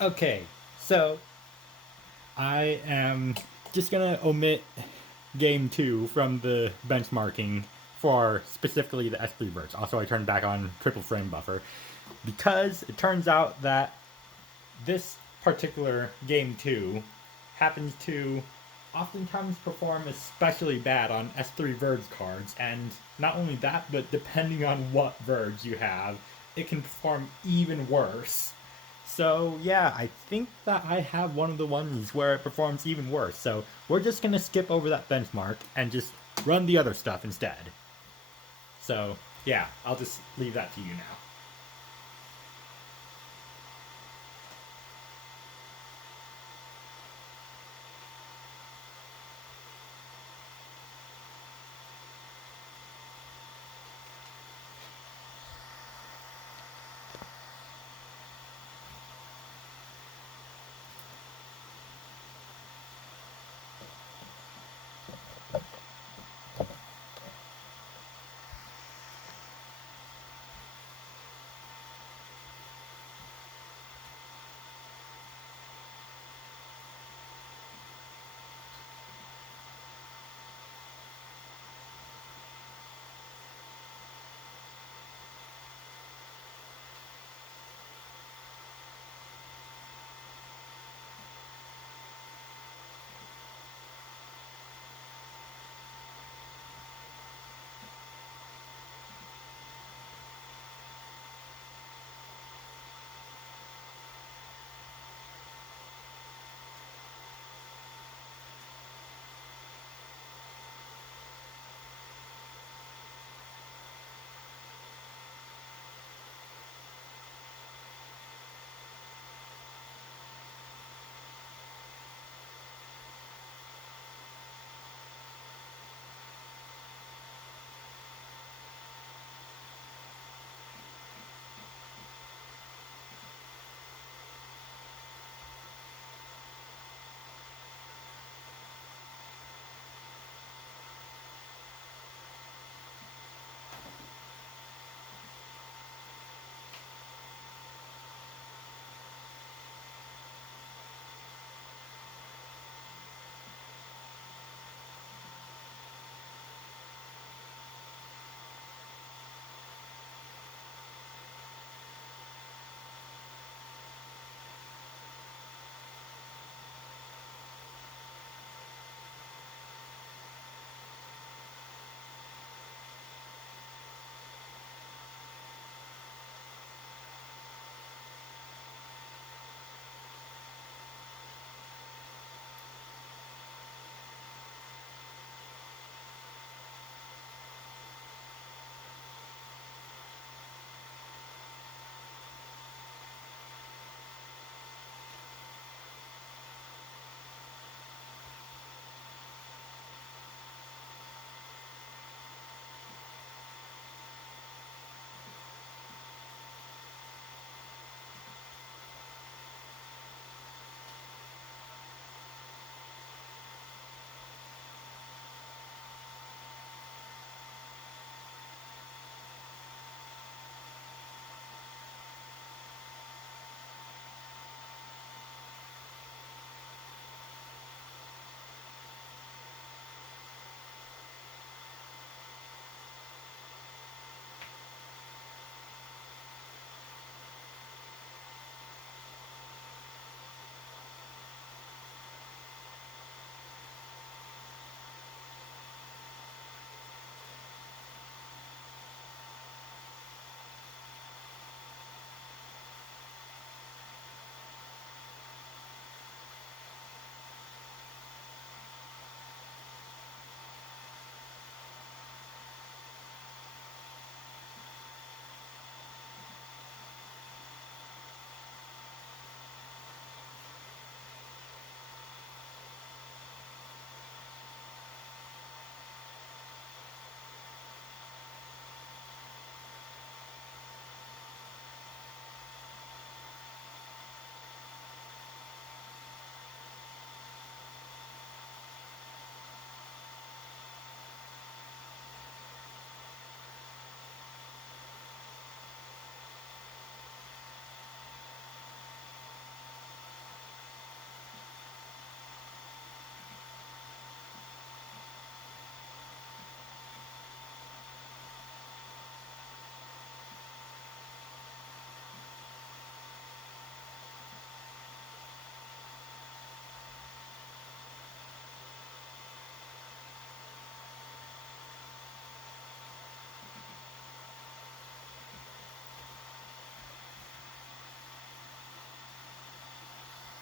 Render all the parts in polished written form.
Okay, so I am just gonna omit game 2 from the benchmarking for specifically the S3 ViRGE. Also, I turned back on triple frame buffer because it turns out that this particular game 2 happens to oftentimes perform especially bad on S3 ViRGE cards, and not only that, but depending on what ViRGE you have, it can perform even worse. So yeah, I think that I have one of the ones where it performs even worse. So we're just gonna skip over that benchmark and just run the other stuff instead. So yeah, I'll just leave that to you now.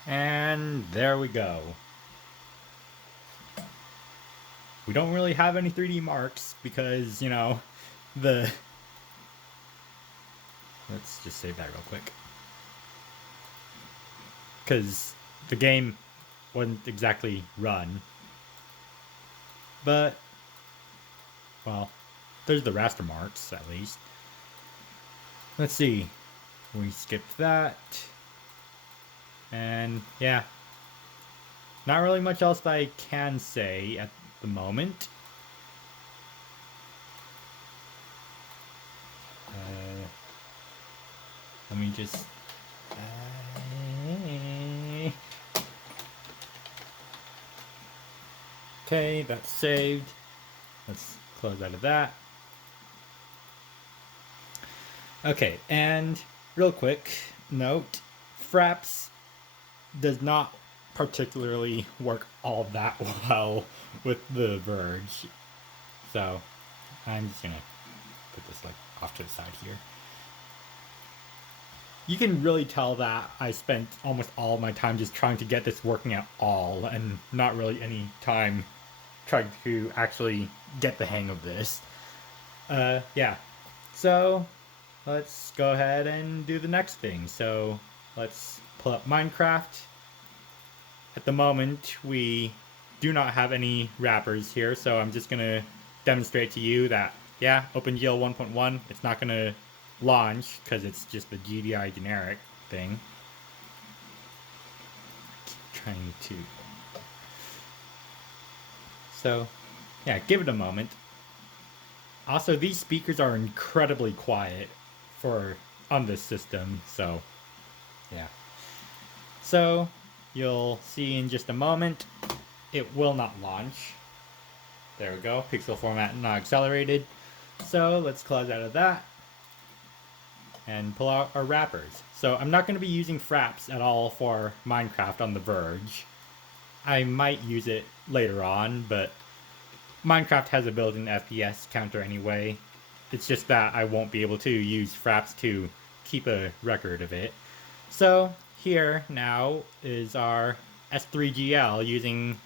And there we go. We don't really have any 3D marks because, you know, the... Let's just save that real quick. Because the game wouldn't exactly run. But, well, there's the raster marks, at least. Let's see. We skipped that. And, yeah. Not really much else that I can say at the moment. Let me just... Okay, that's saved. Let's close out of that. Okay, and real quick note, Fraps does not particularly work all that well with the ViRGE. So I'm just gonna put this like off to the side here. You can really tell that I spent almost all my time just trying to get this working at all and not really any time trying to actually get the hang of this. Yeah. So let's go ahead and do the next thing. So let's pull up Minecraft. At the moment, we do not have any wrappers here, so I'm just gonna demonstrate to you that, yeah, OpenGL 1.1, it's not gonna launch because it's just the GDI generic thing. Keep trying to... So, yeah, give it a moment. Also, these speakers are incredibly quiet on this system, so yeah. So, you'll see in just a moment, it will not launch. There we go, pixel format not accelerated. So, let's close out of that and pull out our wrappers. So, I'm not going to be using Fraps at all for Minecraft on the ViRGE. I might use it later on, but Minecraft has a built-in FPS counter anyway. It's just that I won't be able to use Fraps to keep a record of it. So here now is our S3GL using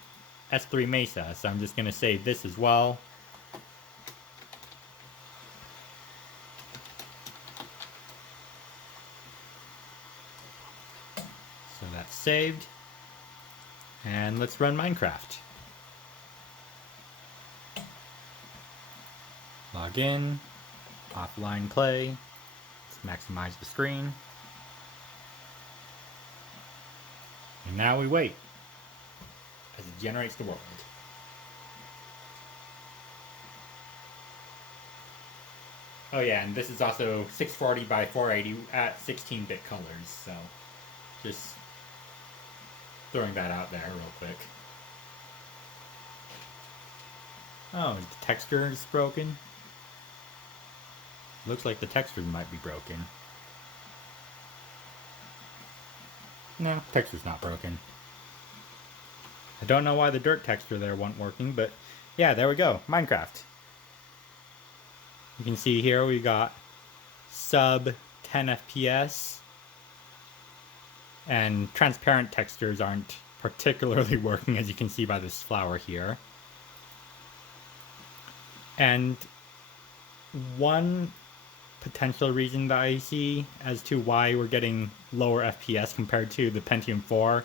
S3 Mesa. So I'm just going to save this as well. So that's saved. And let's run Minecraft. Log in, offline play, let's maximize the screen. And now we wait as it generates the world. Oh yeah, and this is also 640 by 480 at 16-bit colors, so just throwing that out there real quick. Oh, the texture is broken. Looks like the texture might be broken. No, texture's not broken. I don't know why the dirt texture there wasn't working, but yeah, there we go. Minecraft. You can see here we got sub 10 FPS. And transparent textures aren't particularly working, as you can see by this flower here. And one potential reason that I see as to why we're getting lower FPS compared to the Pentium 4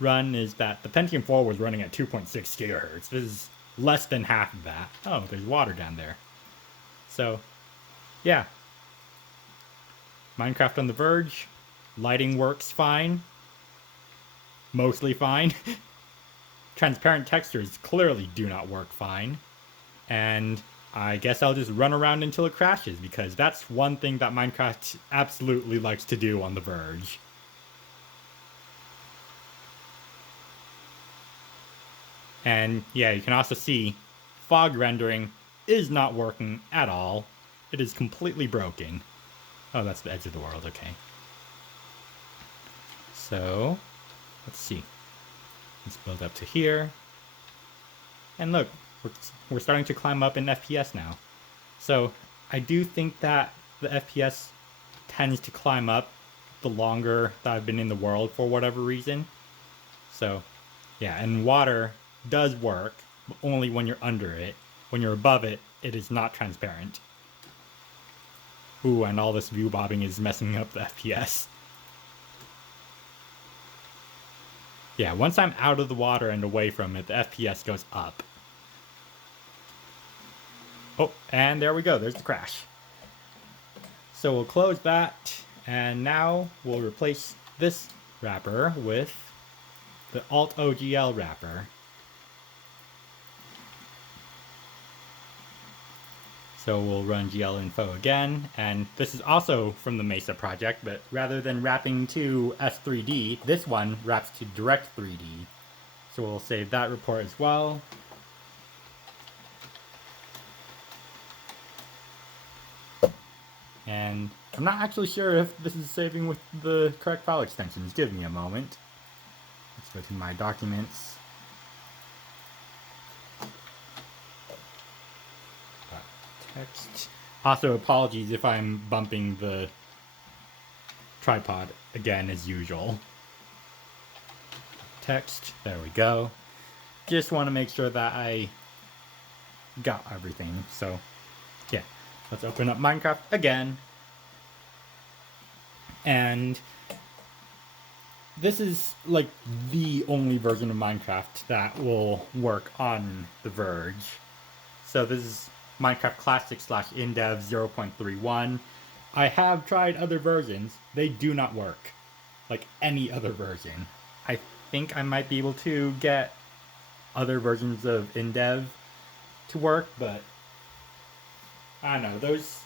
run is that the Pentium 4 was running at 2.6 gigahertz. This is less than half of that. Oh, there's water down there. So, yeah. Minecraft on the ViRGE. Lighting works fine. Mostly fine. Transparent textures clearly do not work fine. And I guess I'll just run around until it crashes, because that's one thing that Minecraft absolutely likes to do on the ViRGE. And yeah, you can also see fog rendering is not working at all. It is completely broken. Oh, that's the edge of the world, okay. So, let's see. Let's build up to here. And look, we're starting to climb up in FPS now. So, I do think that the FPS tends to climb up the longer that I've been in the world for whatever reason. So, yeah, and water does work, but only when you're under it. When you're above it, it is not transparent. Ooh, and all this view bobbing is messing up the FPS. Yeah, once I'm out of the water and away from it, the FPS goes up. Oh, and there we go. There's the crash. So we'll close that, and now we'll replace this wrapper with the Alt-OGL wrapper. So we'll run GL info again, and this is also from the Mesa project, but rather than wrapping to S3D, this one wraps to Direct 3D. So we'll save that report as well. And I'm not actually sure if this is saving with the correct file extensions. Give me a moment. Let's go to my documents. Text. Also, apologies if I'm bumping the tripod again as usual. Text. There we go. Just want to make sure that I got everything. So, yeah. Let's open up Minecraft again. And this is like the only version of Minecraft that will work on the ViRGE. So this is Minecraft Classic / InDev 0.31. I have tried other versions. They do not work like any other version. I think I might be able to get other versions of InDev to work, but I don't know, those...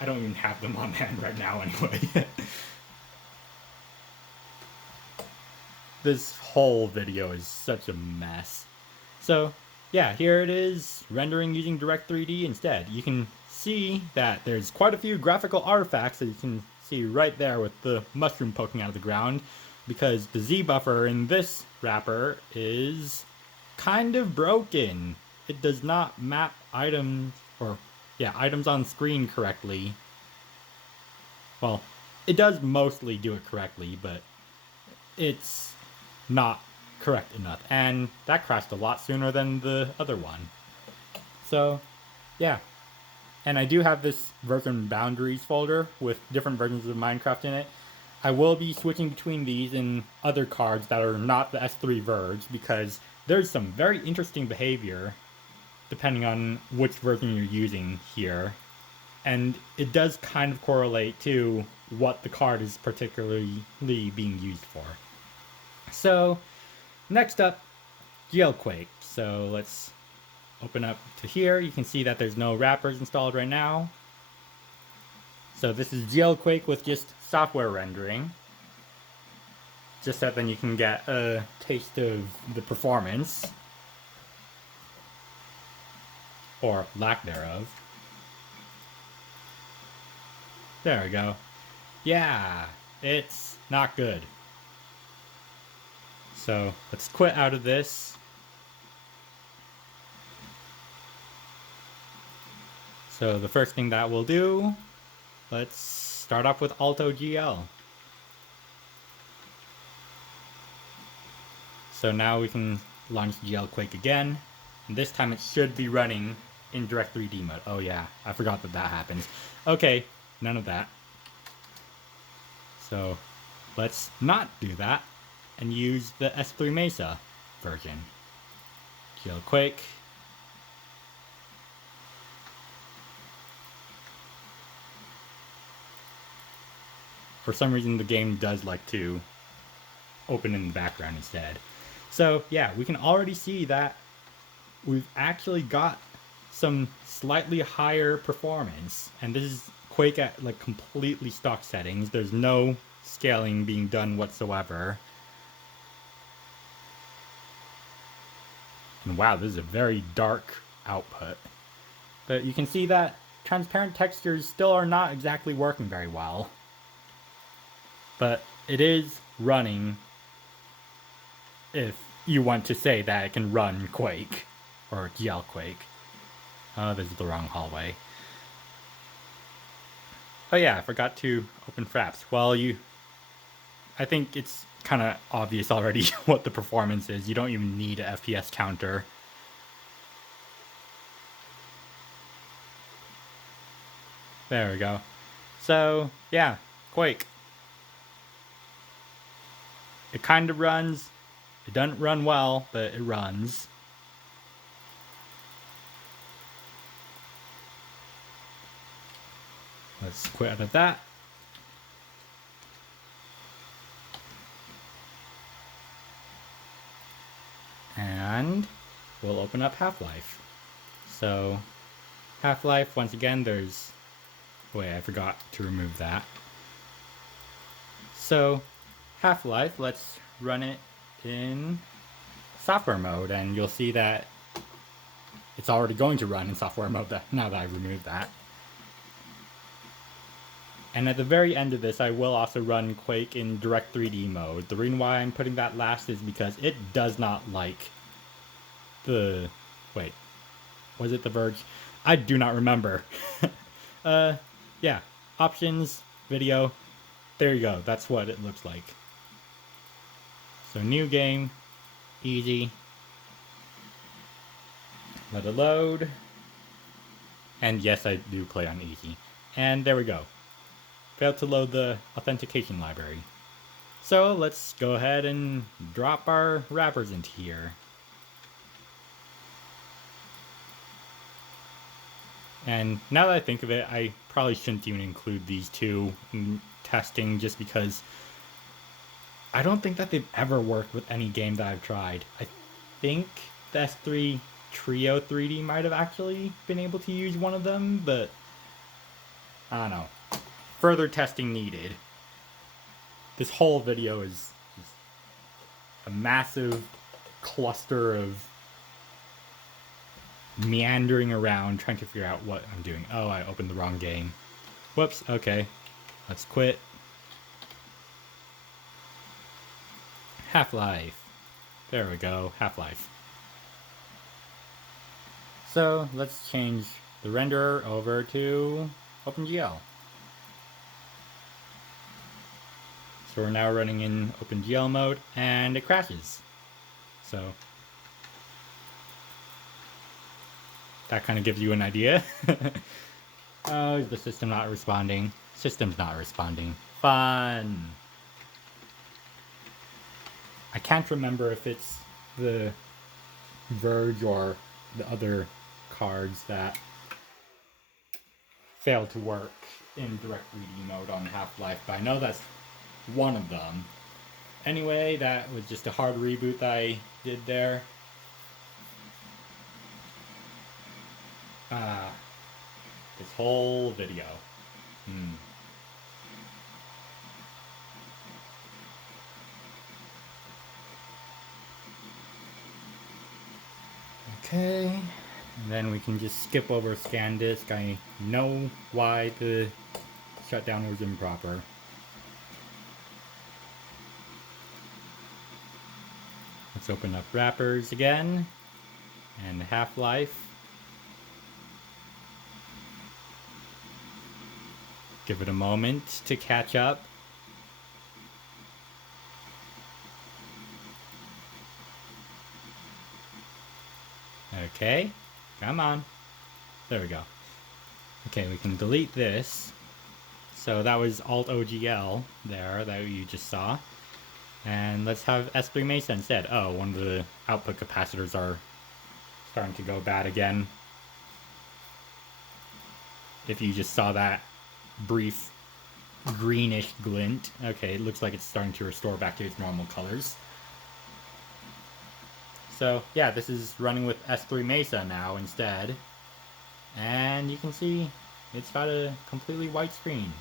I don't even have them on hand right now anyway. This whole video is such a mess. So, yeah, here it is, rendering using Direct 3D instead. You can see that there's quite a few graphical artifacts that you can see right there with the mushroom poking out of the ground, because the Z buffer in this wrapper is kind of broken. It does not map items, or items on screen correctly. Well, it does mostly do it correctly, but it's not correct enough. And that crashed a lot sooner than the other one. So, yeah. And I do have this version boundaries folder with different versions of Minecraft in it. I will be switching between these and other cards that are not the S3 ViRGE, because there's some very interesting behavior depending on which version you're using here. And it does kind of correlate to what the card is particularly being used for. So, next up, Quake. So let's open up to here. You can see that there's no wrappers installed right now. So this is Quake with just software rendering. Just so then you can get a taste of the performance. Or lack thereof. There we go. Yeah, it's not good. So let's quit out of this. So the first thing that we'll do, let's start off with Alt-OGL. So now we can launch Quake again. And this time it should be running in Direct 3D mode. Oh yeah, I forgot that that happens. Okay, none of that. So let's not do that and use the S3 Mesa version. Quake. For some reason the game does like to open in the background instead. So yeah, we can already see that we've actually got some slightly higher performance, and this is Quake at like completely stock settings. There's no scaling being done whatsoever. And wow, this is a very dark output. But you can see that transparent textures still are not exactly working very well. But it is running if you want to say that it can run Quake. Or Quake. Oh, this is the wrong hallway. Oh yeah, I forgot to open Fraps. Well, I think it's kind of obvious already what the performance is. You don't even need an FPS counter. There we go. So, yeah, Quake. It kind of runs. It doesn't run well, but it runs. Let's quit out of that. And we'll open up Half-Life. So, Half-Life, once again, there's... Wait, I forgot to remove that. So, Half-Life, let's run it in software mode, and you'll see that it's already going to run in software mode now that I've removed that. And at the very end of this, I will also run Quake in direct 3D mode. The reason why I'm putting that last is because it does not like the... Wait, was it the ViRGE? I do not remember. Yeah, options, video, there you go. That's what it looks like. So new game, easy. Let it load. And yes, I do play on easy. And there we go. Failed to load the authentication library. So let's go ahead and drop our wrappers into here. And now that I think of it, I probably shouldn't even include these two in testing just because I don't think that they've ever worked with any game that I've tried. I think the S3 Trio 3D might have actually been able to use one of them, but I don't know. Further testing needed. This whole video is a massive cluster of meandering around trying to figure out what I'm doing. Oh, I opened the wrong game. Whoops, okay. Let's quit. Half-Life. There we go, Half-Life. So let's change the renderer over to OpenGL. So we're now running in OpenGL mode and it crashes. So that kind of gives you an idea. Oh, is the system not responding? System's not responding. Fun! I can't remember if it's the ViRGE or the other cards that failed to work in direct 3D mode on Half-Life, but I know that's one of them. Anyway, that was just a hard reboot that I did there. This whole video. Okay, and then we can just skip over scan disk. I know why the shutdown was improper. Let's open up wrappers again, and Half-Life. Give it a moment to catch up. Okay, come on. There we go. Okay, we can delete this. So that was Alt-OGL there that you just saw. And let's have S3 Mesa instead. Oh, one of the output capacitors are starting to go bad again. If you just saw that brief greenish glint. Okay, it looks like it's starting to restore back to its normal colors. So yeah, this is running with S3 Mesa now instead. And you can see it's got a completely white screen.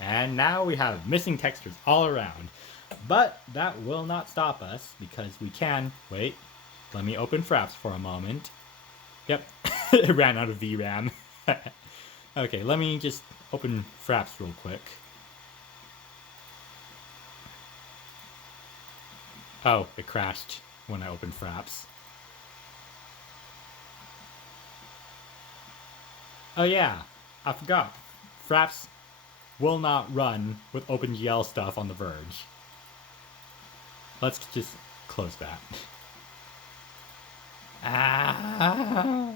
And now we have missing textures all around. But that will not stop us because we can... Wait, let me open Fraps for a moment. Yep, it ran out of VRAM. Okay, let me just open Fraps real quick. Oh, it crashed when I opened Fraps. Oh yeah, I forgot. Fraps will not run with OpenGL stuff on the Verge. Let's just close that. Ah!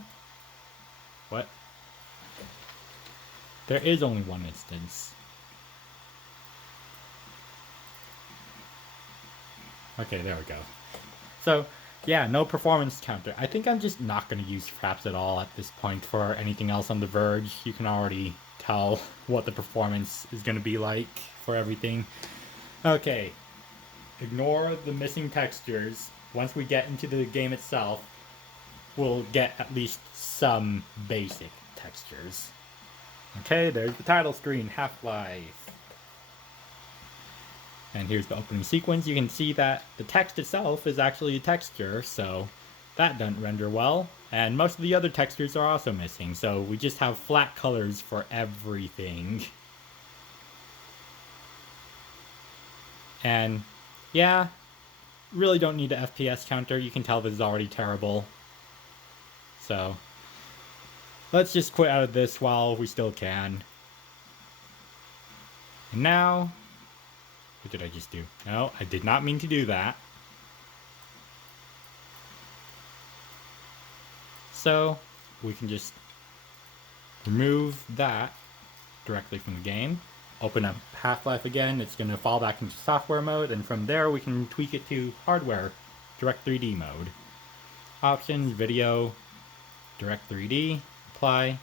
What? There is only one instance. Okay, there we go. So, yeah, no performance counter. I think I'm just not going to use Fraps at all at this point for anything else on the Verge. You can already tell what the performance is going to be like for everything. Okay, ignore the missing textures. Once we get into the game itself, we'll get at least some basic textures. Okay, there's the title screen, Half-Life. And here's the opening sequence. You can see that the text itself is actually a texture, so that doesn't render well. And most of the other textures are also missing, so we just have flat colors for everything. And yeah, really don't need an FPS counter. You can tell this is already terrible. So let's just quit out of this while we still can. And now, what did I just do? No, I did not mean to do that. So we can just remove that directly from the game. Open up Half-Life again. It's going to fall back into software mode, and from there we can tweak it to hardware, Direct 3D mode. Options, video, Direct 3D, apply.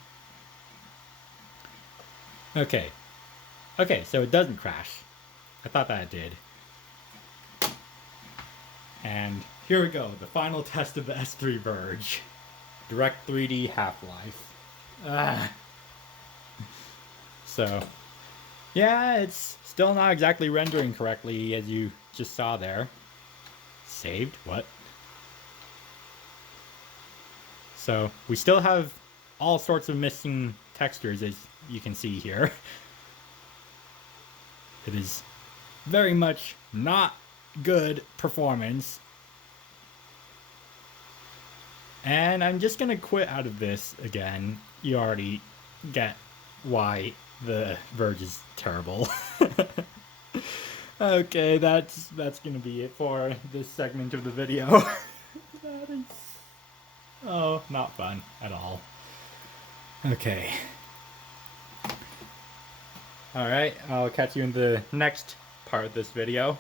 Okay, so it doesn't crash. I thought that it did. And here we go, the final test of the S3 ViRGE. Direct 3D Half-Life. So, yeah, it's still not exactly rendering correctly, as you just saw there. Saved? What? So, we still have all sorts of missing textures, as you can see here. It is very much not good performance. And I'm just gonna quit out of this again. You already get why the Verge is terrible. Okay, that's gonna be it for this segment of the video. That is, oh, not fun at all. Okay. Alright, I'll catch you in the next part of this video.